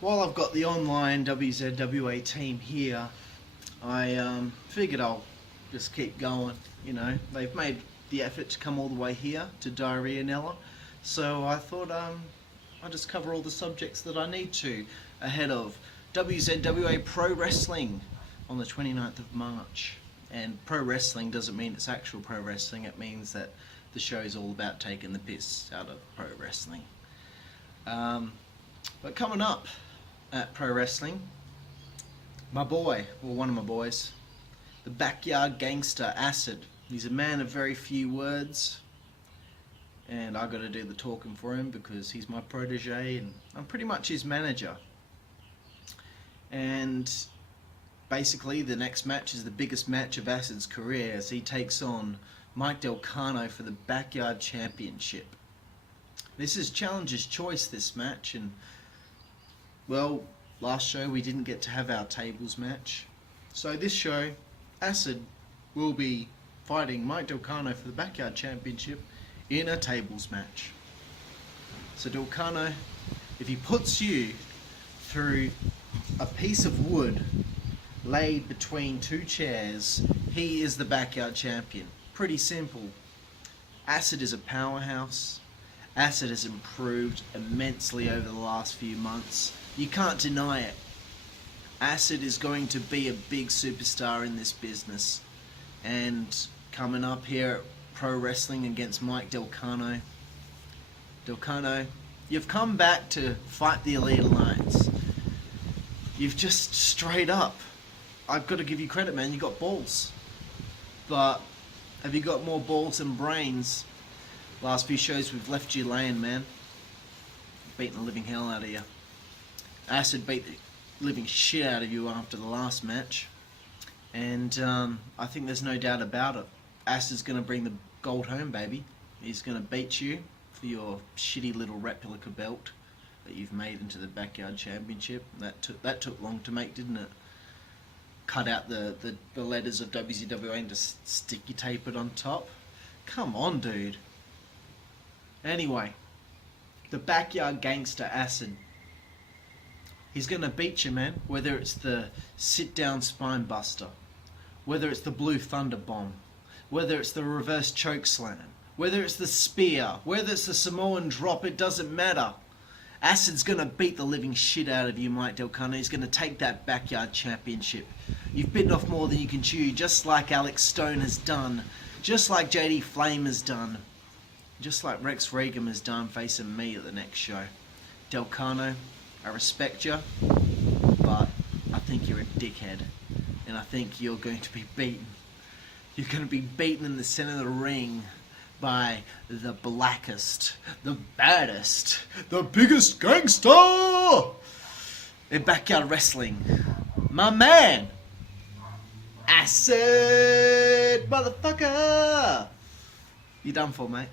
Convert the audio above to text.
while I've got the online WZWA team here, I figured I'll just keep going. You know, they've made the effort to come all the way here to Diarrhea Nella, so I thought I'll just cover all the subjects that I need to ahead of WZWA Pro Wrestling on the 29th of March. And pro wrestling doesn't mean it's actual pro wrestling, it means that the show is all about taking the piss out of pro wrestling. But coming up at pro wrestling, my boy, or one of my boys, the Backyard Gangsta, Acid. He's a man of very few words, and I got to do the talking for him because he's my protege and I'm pretty much his manager. And basically the next match is the biggest match of Acid's career as he takes on Mike Delcanho for the Backyard Championship. This is Challenger's Choice, this match, and well, last show we didn't get to have our tables match. So this show, Acid will be fighting Mike Delcanho for the Backyard Championship in a tables match. So Delcanho, if he puts you through a piece of wood laid between two chairs, he is the Backyard Champion. Pretty simple. Acid is a powerhouse. Acid has improved immensely over the last few months. You can't deny it. Acid is going to be a big superstar in this business. And coming up here at Pro Wrestling against Mike Delcanho. Delcanho, you've come back to fight the Elite Alliance. You've just straight up, I've got to give you credit, man, you got balls. But have you got more balls than brains? Last few shows we've left you laying, man. Beating the living hell out of you. Acid beat the living shit out of you after the last match. And I think there's no doubt about it. Acid's going to bring the gold home, baby. He's going to beat you for your shitty little replica belt that you've made into the Backyard Championship. That took long to make, didn't it? Cut out the letters of WZWA and just sticky tape it on top. Come on, dude. Anyway, the Backyard Gangsta, Acid. He's gonna beat you, man. Whether it's the sit-down spine buster, whether it's the blue thunder bomb, whether it's the reverse choke slam, whether it's the spear, whether it's the Samoan drop, it doesn't matter. Acid's gonna beat the living shit out of you, Mike Delcanho. He's gonna take that Backyard Championship. You've bitten off more than you can chew, just like Alex Stone has done, just like JD Flame has done, just like Rex Regum has done facing me at the next show. Delcanho, I respect you, but I think you're a dickhead, and I think you're going to be beaten. You're going to be beaten in the center of the ring by the blackest, the baddest, the biggest gangster in Backyard Wrestling. My man, Acid, motherfucker. You done for, mate.